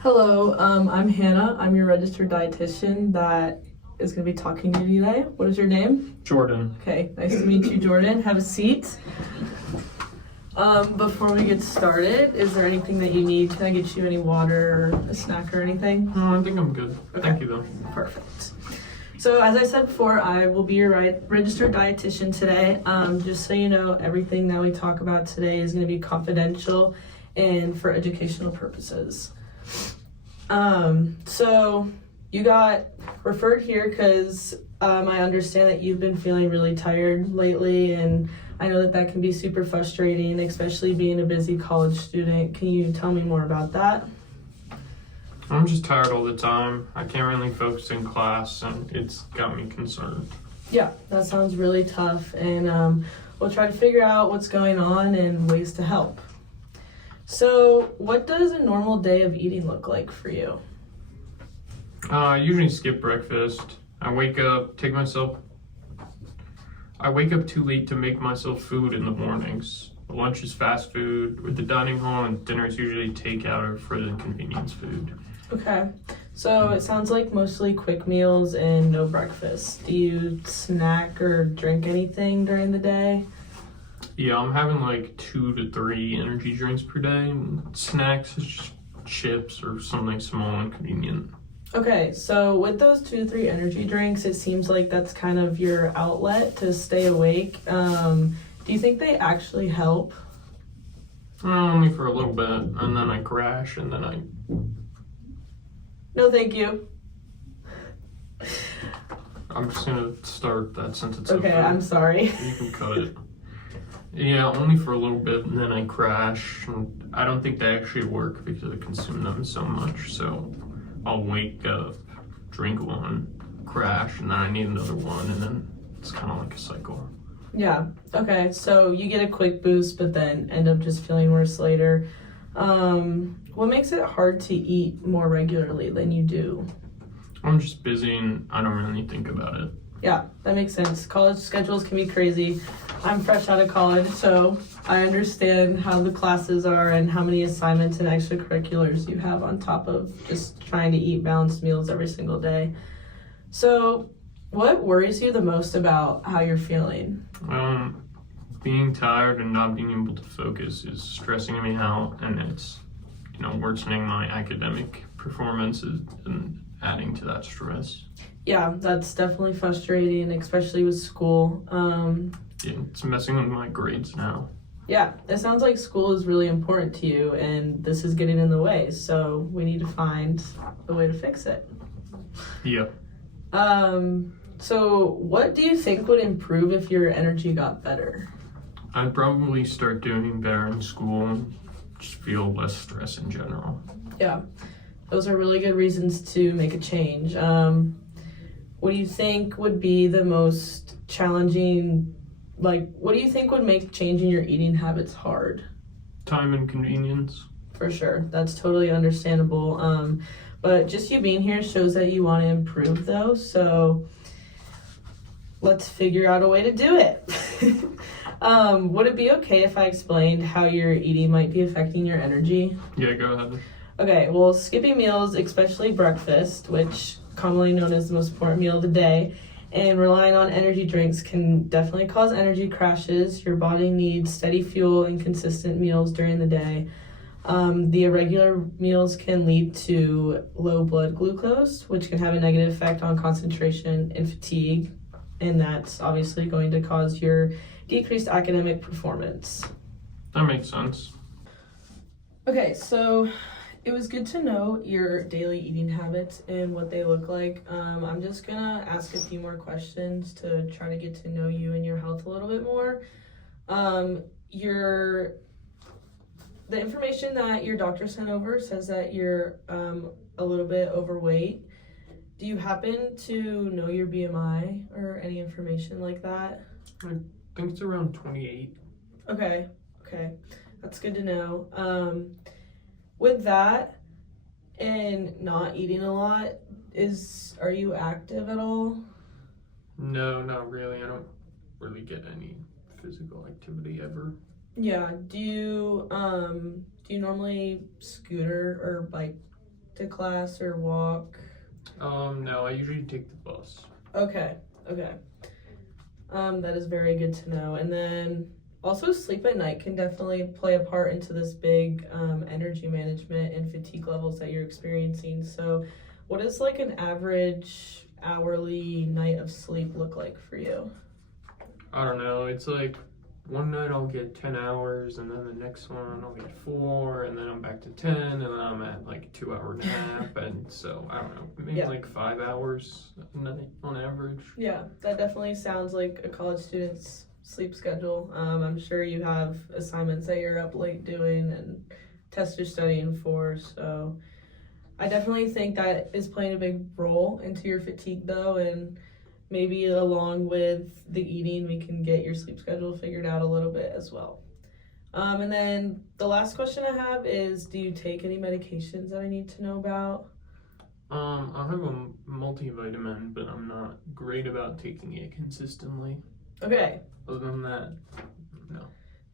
Hello, I'm Hannah. I'm your registered dietitian that is going to be talking to you today. What is your name? Jordan. Okay, nice to meet you, Jordan. Have a seat. Before we get started, is there anything that you need? Can I get you any water or a snack or anything? No, I think I'm good. Okay. Thank you, though. Perfect. So as I said before, I will be your registered dietitian today. Just so you know, everything that we talk about today is going to be confidential and for educational purposes. So you got referred here because I understand that you've been feeling really tired lately, and I know that that can be super frustrating, especially being a busy college student. Can you tell me more about that? I'm just tired all the time. I can't really focus in class, and it's got me concerned. Yeah, that sounds really tough, and we'll try to figure out what's going on and ways to help. So, what does a normal day of eating look like for you? I usually skip breakfast. I wake up too late to make myself food in the mornings. Lunch is fast food. With the dining hall, and dinner is usually takeout or for the convenience food. Okay, so it sounds like mostly quick meals and no breakfast. Do you snack or drink anything during the day? Yeah, I'm having like 2 to 3 energy drinks per day. And snacks is just chips or something small and convenient. Okay, so with those 2 to 3 energy drinks, it seems like that's kind of your outlet to stay awake. Do you think they actually help? Only for a little bit, and then I crash, and then I... No, thank you. I'm just gonna start that sentence Okay, over. I'm sorry. You can cut it. Yeah, only for a little bit, and then I crash. And I don't think they actually work because I consume them so much. So I'll wake up, drink one, crash, and then I need another one, and then it's kind of like a cycle. Yeah, okay, so you get a quick boost, but then end up just feeling worse later. What makes it hard to eat more regularly than you do? I'm just busy, and I don't really think about it. Yeah, that makes sense. College schedules can be crazy. I'm fresh out of college, so I understand how the classes are and how many assignments and extracurriculars you have on top of just trying to eat balanced meals every single day. So, what worries you the most about how you're feeling? Being tired and not being able to focus is stressing me out, and it's, worsening my academic performances and adding to that stress. Yeah, that's definitely frustrating, especially with school. Yeah, it's messing with my grades now. Yeah, it sounds like school is really important to you, and this is getting in the way, so we need to find a way to fix it. Yeah. So what do you think would improve if your energy got better? I'd probably start doing better in school and just feel less stress in general. Yeah, those are really good reasons to make a change. What do you think would be the most challenging, what do you think would make changing your eating habits hard? Time and convenience. For sure, that's totally understandable. But just you being here shows that you want to improve though, so let's figure out a way to do it. Would it be okay if I explained how your eating might be affecting your energy? Yeah, go ahead. Okay, well, skipping meals, especially breakfast, which commonly known as the most important meal of the day, and relying on energy drinks can definitely cause energy crashes. Your body needs steady fuel and consistent meals during the day. The irregular meals can lead to low blood glucose, which can have a negative effect on concentration and fatigue, and that's obviously going to cause your decreased academic performance. That makes sense. Okay, so it was good to know your daily eating habits and what they look like. I'm just gonna ask a few more questions to try to get to know you and your health a little bit more. The information that your doctor sent over says that you're a little bit overweight. Do you happen to know your BMI or any information like that? I think it's around 28. Okay, that's good to know. With that and not eating a lot, are you active at all? No, not really. I don't really get any physical activity ever. Yeah. Do you normally scooter or bike to class or walk? No, I usually take the bus. Okay. That is very good to know. And then also sleep at night can definitely play a part into this big energy management and fatigue levels that you're experiencing. So what does like an average hourly night of sleep look like for you? I don't know. It's like one night I'll get 10 hours, and then the next one I'll get 4, and then I'm back to 10, and then I'm at like a 2-hour nap, and so I don't know, maybe like 5 hours a night on average. Yeah, that definitely sounds like a college student's sleep schedule. I'm sure you have assignments that you're up late doing and tests you're studying for, so I definitely think that is playing a big role into your fatigue though, and maybe along with the eating, we can get your sleep schedule figured out a little bit as well. And then the last question I have is, do you take any medications that I need to know about? I have a multivitamin, but I'm not great about taking it consistently. Okay. Other than that, no.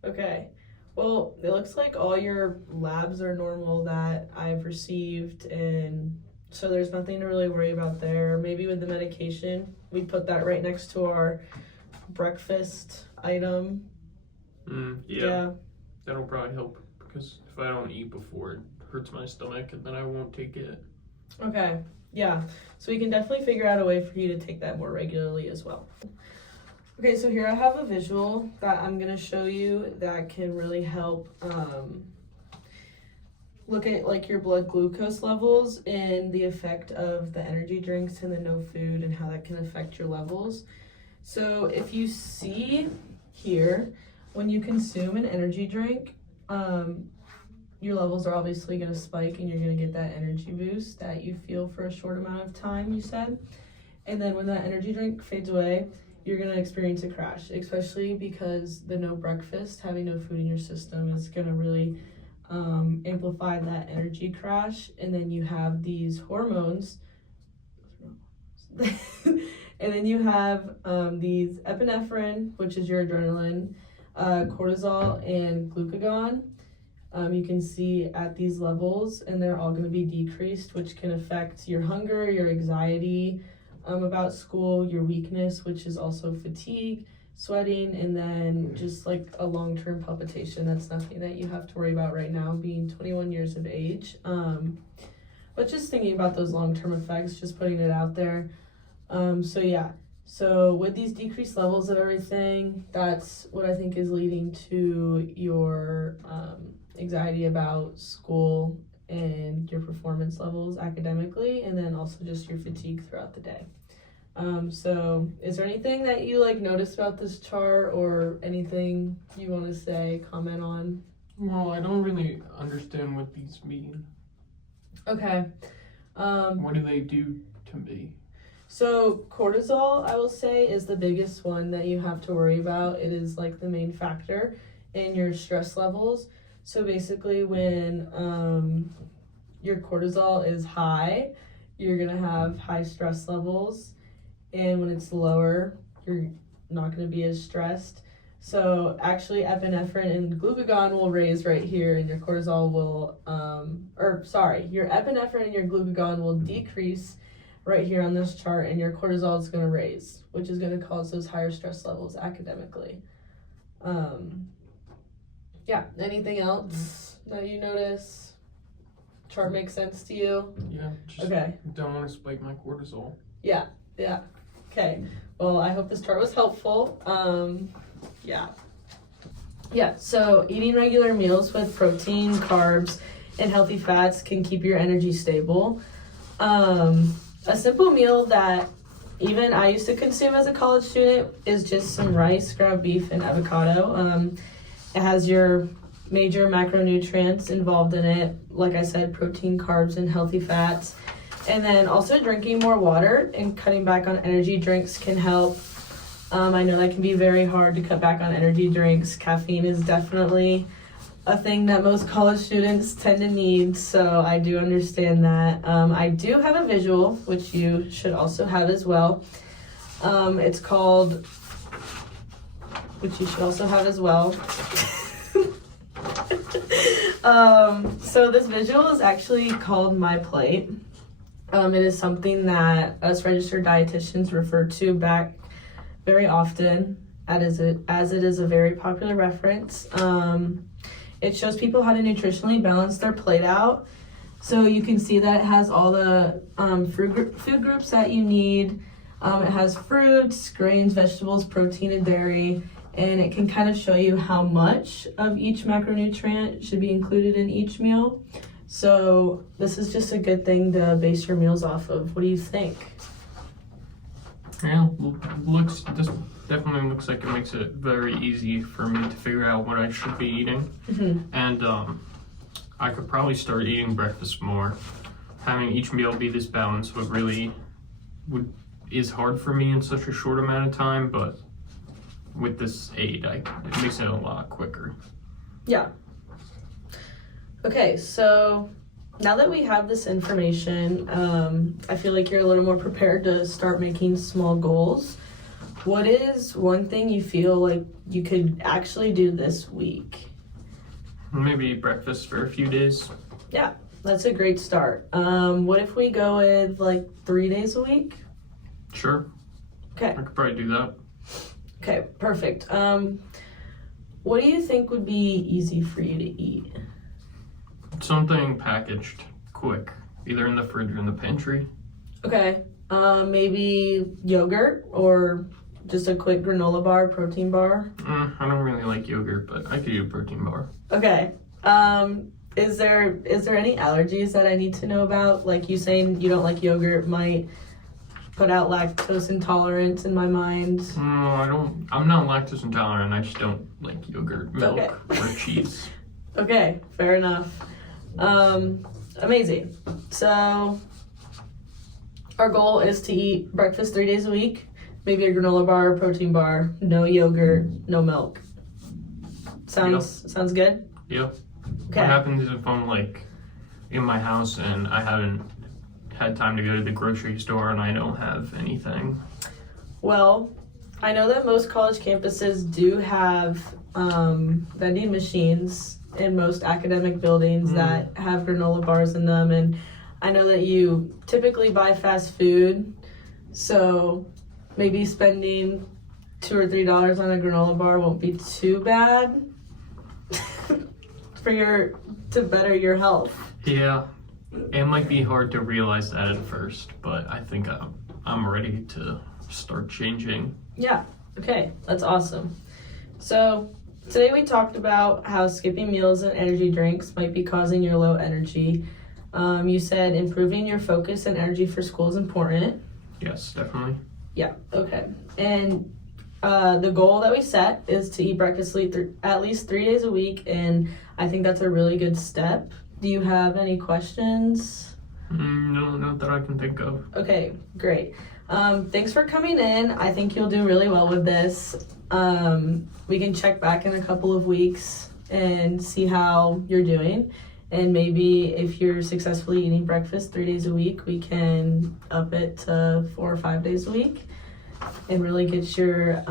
Okay. Well, it looks like all your labs are normal that I've received, and so there's nothing to really worry about there. Maybe with the medication, we put that right next to our breakfast item. Yeah. That'll probably help, because if I don't eat before, it hurts my stomach, and then I won't take it. Okay. Yeah. So we can definitely figure out a way for you to take that more regularly as well. Okay, so here I have a visual that I'm going to show you that can really help look at like your blood glucose levels and the effect of the energy drinks and the no food and how that can affect your levels. So if you see here, when you consume an energy drink, your levels are obviously going to spike and you're going to get that energy boost that you feel for a short amount of time, you said. And then when that energy drink fades away, you're going to experience a crash, especially because the no breakfast, having no food in your system is going to really amplify that energy crash. And then you have these hormones, and then you have these epinephrine, which is your adrenaline, cortisol, and glucagon. You can see at these levels, and they're all going to be decreased, which can affect your hunger, your anxiety about school, your weakness, which is also fatigue, sweating, and then just like a long-term palpitation. That's nothing that you have to worry about right now, being 21 years of age. But just thinking about those long-term effects, just putting it out there. So with these decreased levels of everything, that's what I think is leading to your anxiety about school and your performance levels academically, and then also just your fatigue throughout the day. So is there anything that you like noticed about this chart or anything you want to say, comment on? Well, I don't really understand what these mean. Okay. What do they do to me? So cortisol, I will say, is the biggest one that you have to worry about. It is like the main factor in your stress levels. So basically when your cortisol is high, you're going to have high stress levels. And when it's lower, you're not going to be as stressed. So actually epinephrine and glucagon will raise right here, and your cortisol will, your epinephrine and your glucagon will decrease right here on this chart, and your cortisol is going to raise, which is going to cause those higher stress levels academically. Anything else that you notice? Chart makes sense to you? Yeah, just okay. Don't want to spike my cortisol. Yeah. Okay. Well, I hope this chart was helpful. So eating regular meals with protein, carbs, and healthy fats can keep your energy stable. A simple meal that even I used to consume as a college student is just some rice, ground beef, and avocado. It has your major macronutrients involved in it. Like I said, protein, carbs, and healthy fats. And then also drinking more water and cutting back on energy drinks can help. I know that can be very hard to cut back on energy drinks. Caffeine is definitely a thing that most college students tend to need, so I do understand that. I do have a visual, which you should also have as well. It's called, which you should also have as well. So this visual is actually called My Plate. It is something that us registered dietitians refer to back very often, as it is a very popular reference. It shows people how to nutritionally balance their plate out. So you can see that it has all the food groups that you need. It has fruits, grains, vegetables, protein, and dairy. And it can kind of show you how much of each macronutrient should be included in each meal. So this is just a good thing to base your meals off of. What do you think? Yeah, this definitely looks like it makes it very easy for me to figure out what I should be eating. And I could probably start eating breakfast more. Having each meal be this balanced is hard for me in such a short amount of time, but with this aid, it makes it a lot quicker. Yeah. Okay, so now that we have this information, I feel like you're a little more prepared to start making small goals. What is one thing you feel like you could actually do this week? Maybe eat breakfast for a few days. Yeah, that's a great start. What if we go with like 3 days a week? Sure. Okay. I could probably do that. Okay, perfect. What do you think would be easy for you to eat? Something packaged quick, either in the fridge or in the pantry. Okay, maybe yogurt or just a quick granola bar, protein bar. I don't really like yogurt, but I could eat a protein bar. Okay. Is there any allergies that I need to know about? Like you saying you don't like yogurt might put out lactose intolerance in my mind. No, I'm not lactose intolerant. I just don't like yogurt, milk, Okay. or cheese. Okay, fair enough. Amazing. So our goal is to eat breakfast 3 days a week, maybe a granola bar or protein bar, no yogurt, no milk. Sounds good? Yeah. Okay. What happens if I'm like in my house and I haven't had time to go to the grocery store and I don't have anything? Well, I know that most college campuses do have vending machines in most academic buildings that have granola bars in them, and I know that you typically buy fast food, so maybe spending $2 or $3 on a granola bar won't be too bad to better your health. Yeah, it might be hard to realize that at first, but I think I'm ready to start changing. Yeah, okay, that's awesome. So today we talked about how skipping meals and energy drinks might be causing your low energy. You said improving your focus and energy for school is important. Yes, definitely. Yeah, okay. And the goal that we set is to eat breakfast at least 3 days a week, and I think that's a really good step. Do you have any questions? No, not that I can think of. Okay, great. Thanks for coming in. I think you'll do really well with this. We can check back in a couple of weeks and see how you're doing. And maybe if you're successfully eating breakfast 3 days a week, we can up it to 4 or 5 days a week and really get your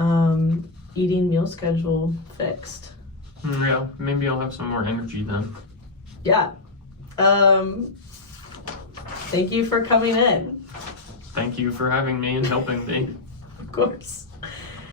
eating meal schedule fixed. Yeah, maybe I'll have some more energy then. Yeah. Thank you for coming in. Thank you for having me and helping me. Of course.